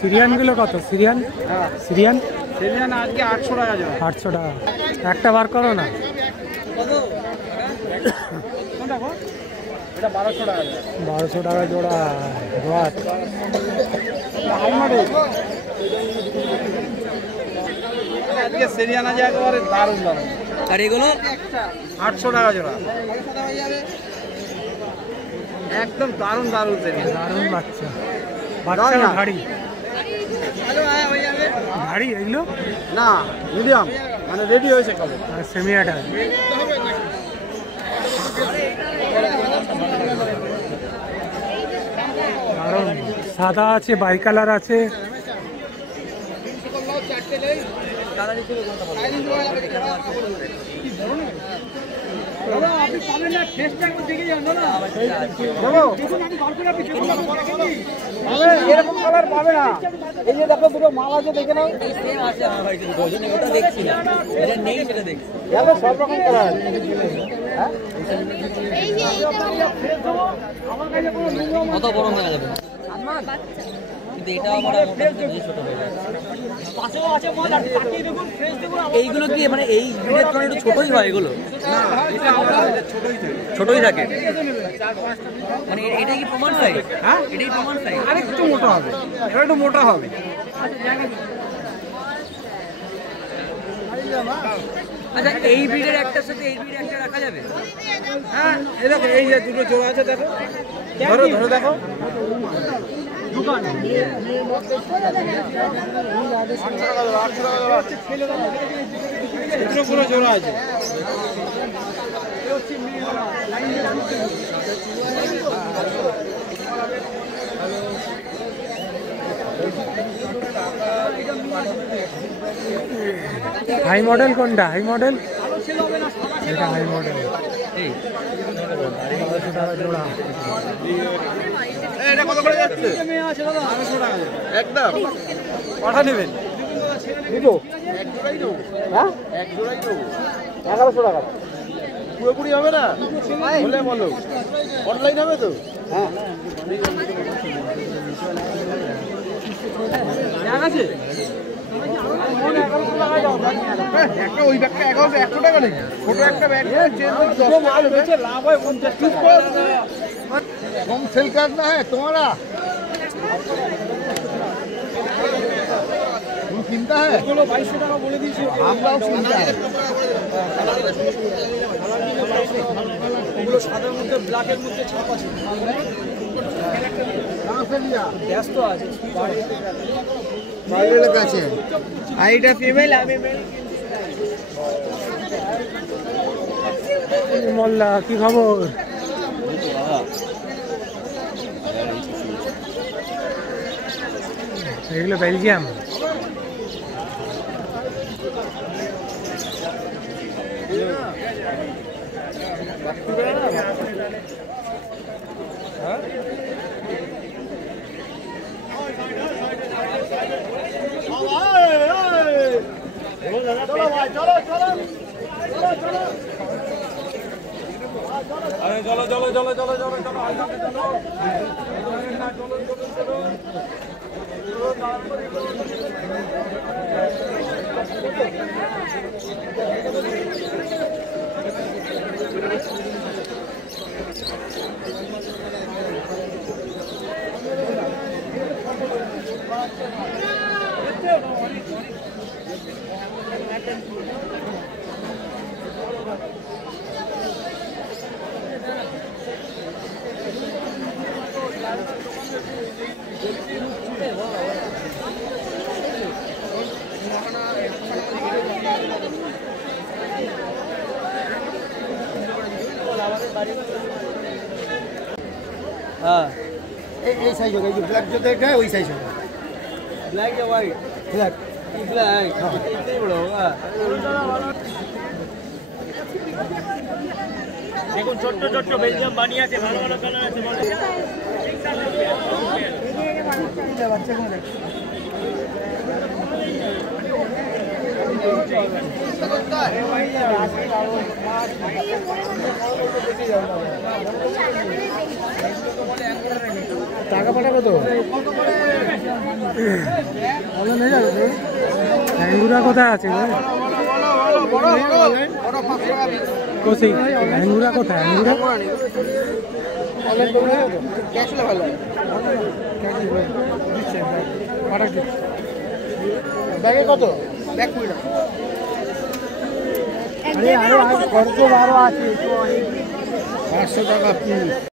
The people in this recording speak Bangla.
সিরিয়ানগুলো কত? সিরিয়ান সিরিয়ান সিরিয়ান আজকে 800 টাকা জোড়া। 800 টাকা। একটা বার করো না। এটা 1200 টাকা। 1200 টাকা জোড়া। বাট আজকে সিরিয়ান আছে একেবারে দারুণ দারুণ। আর এগুলো 800 টাকা জোড়া। একদম দারুণ দারুণ সিরিয়ান। দারুণ বাচ্চা। বাচ্চা ভারী ভারী এগুলো না, মিডিয়াম মানে রেডি হয়েছে কবে। আর সেমি অ্যাডাল্ট। দারুণ। সাদা আছে, বাই কালার আছে। এরকম কালার পাবে না। এই যে দেখো দুটো মাল আছে, দেখে নাও। ওটা দেখছি না, এটা নেই সেটা দেখছি। সব রকম কালার। কত বড় হয়ে যাবে কিন্তু এটাও আমার ছোট হয়ে যাবে। এইগুলো কি মানে এই ভিড়ের তুলনায় একটু ছোটই হয় এগুলো? ছোটই থাকে মানে এটা কি প্রমাণ সাইজ? হ্যাঁ এটাই প্রমাণ সাইজ। আরেকটু মোটা হবে, এটা একটু মোটা হবে। আচ্ছা এই ভিড়ের একটার সাথে এই ভিড়ের একটা রাখা যাবে? হ্যাঁ এই দেখো, এই যে দুটো জোড়া আছে, দেখো ধরো ধরো দেখো। দুটো পুরো জোড়া আছে। হাই মডেল কোনটা? হাই মডেল এটা হাই মডেল। এই 1200 টাকা জোড়া। এটা কত করে যাচ্ছে? 1200 টাকা একদম। পাঠা নেবেন দুটো? এক জোড়াই দেবো। হ্যাঁ এক জোড়াই দেবো। 1100 টাকা। পুরোপুরি হবে না বলে বলো, অনলাইন হবে তো? হ্যাঁ আছে। একটা ওই ব্যাগটা 1100 টাকা নেই। ছোট একটা ব্যাগ লাভ হয় 50। कम सेल करना है तुम्हारा? तुम किनता है? 2200 টাকা বলে দিয়েছি। আমরাও কিনতে है। ওগুলো সাদার মধ্যে ব্ল্যাকের মধ্যে ছাপ আছে। कहां से लिया? ব্যস্ত আছে বাড়ির কাছে। আইটা ফিমেল আমি মেল। মোল্লা কি খবর? এগুলো বেলজিয়াম। চলো চলো চলো চলো চলো চলো। हाँ ये साइज होगा, ये ब्लैक जो देख रहा है वही साइज होगा। ब्लैक या वाइट? ब्लैक। ब्लैक कितने बड़ा होगा? দেখুন ছোট্ট ছোট্ট বেলজিয়াম বানিয়ে আছে, ভালো ভালো কালার আছে। টাকা পাঠাবে তো হ্যাঙ্গুরা কোথায় আছে কোথায় হ্যাঙ্গুরা কোথায় হ্যাঙ্গুরা ব্যাগে কত? ব্যাগ 20 টাকা। আরো খরচ আরো আছে 500 টাকা পিস।